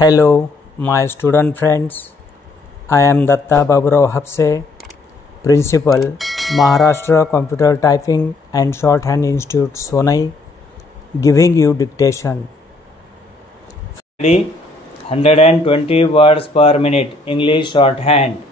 Hello, my student friends. I am Datta Baburao Hapse, Principal, Maharashtra Computer Typing and Shorthand Institute, Sonai, giving you dictation. 120 words per minute, English shorthand.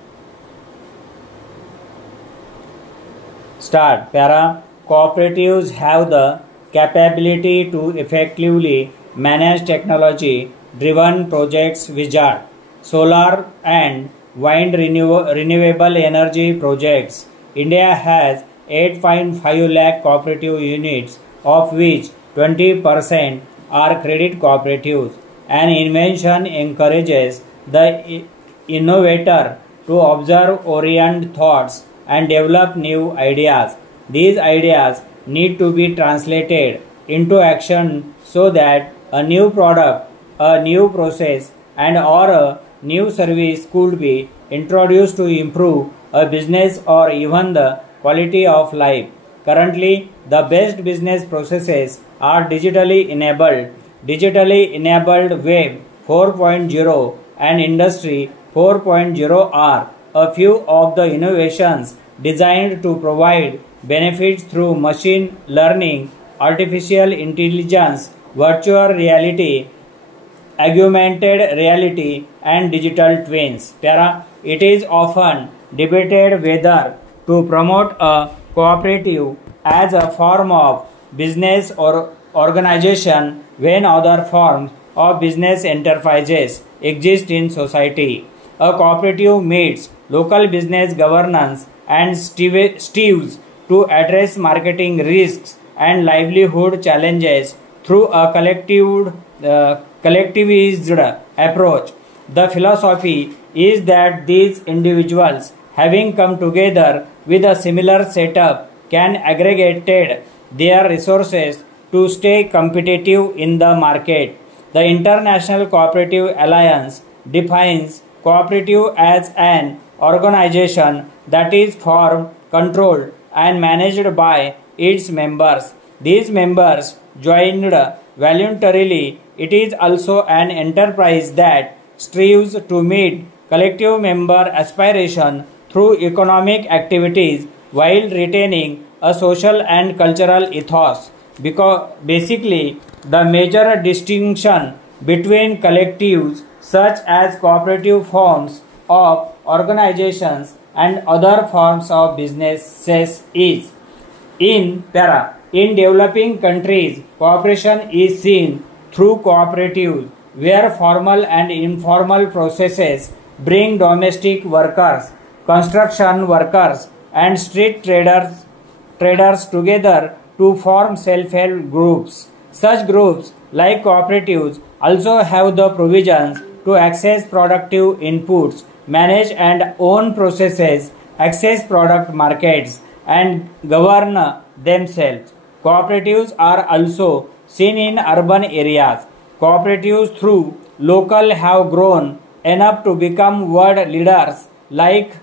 Start. Para. Cooperatives have the capability to effectively manage technology-driven projects. Wizard. Solar and wind renewable energy projects. India has 8.5 lakh cooperative units, of which 20% are credit cooperatives. An invention encourages the innovator to observe, orient thoughts, and develop new ideas. These ideas need to be translated into action so that a new product, a new process, or a new service could be introduced to improve a business or even the quality of life. Currently, the best business processes are digitally enabled. Digitally enabled Web 4.0 and Industry 4.0 are a few of the innovations designed to provide benefits through machine learning, artificial intelligence, virtual reality, augmented reality, and digital twins. It is often debated whether to promote a cooperative as a form of business or organization when other forms of business enterprises exist in society. A cooperative meets local business governance and strives to address marketing risks and livelihood challenges through a collectivist approach. The philosophy is that these individuals, having come together with a similar setup, can aggregate their resources to stay competitive in the market. The International Cooperative Alliance defines cooperative as an organization that is formed, controlled, and managed by its members. These members joined voluntarily. It is also an enterprise that strives to meet collective member aspiration through economic activities while retaining a social and cultural ethos. Because basically, the major distinction between collectives such as cooperative forms of organizations and other forms of businesses is in developing countries, cooperation is seen through cooperatives where formal and informal processes bring domestic workers, construction workers, and street traders together to form self-help groups. Such groups, like cooperatives, also have the provisions to access productive inputs, manage and own processes, access product markets, and govern themselves. Cooperatives are also seen in urban areas. Cooperatives through local have grown enough to become world leaders like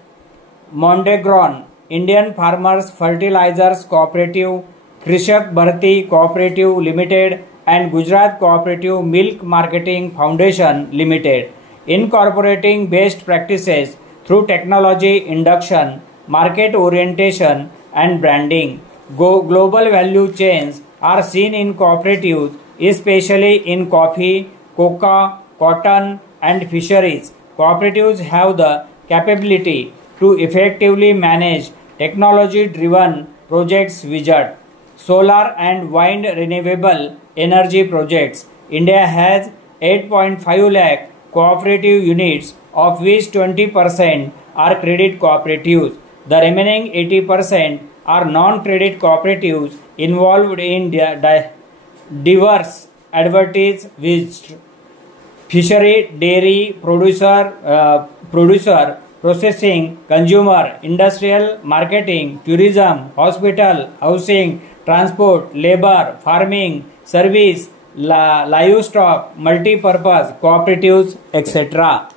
Mondragon, Indian Farmers Fertilizers Cooperative, Krishak Bharti Cooperative Limited, and Gujarat Cooperative Milk Marketing Foundation Limited. Incorporating best practices through technology induction, market orientation, and branding. Global value chains are seen in cooperatives, especially in coffee, cocoa, cotton, and fisheries. Cooperatives have the capability to effectively manage technology-driven projects. Wizard. Solar and wind renewable energy projects. India has 8.5 lakh cooperative units, of which 20% are credit cooperatives. The remaining 80% are non-credit cooperatives involved in diverse activities with fishery, dairy, producer, processing, consumer, industrial, marketing, tourism, hospital, housing, transport, labor, farming, service, livestock, multi-purpose, cooperatives, etc.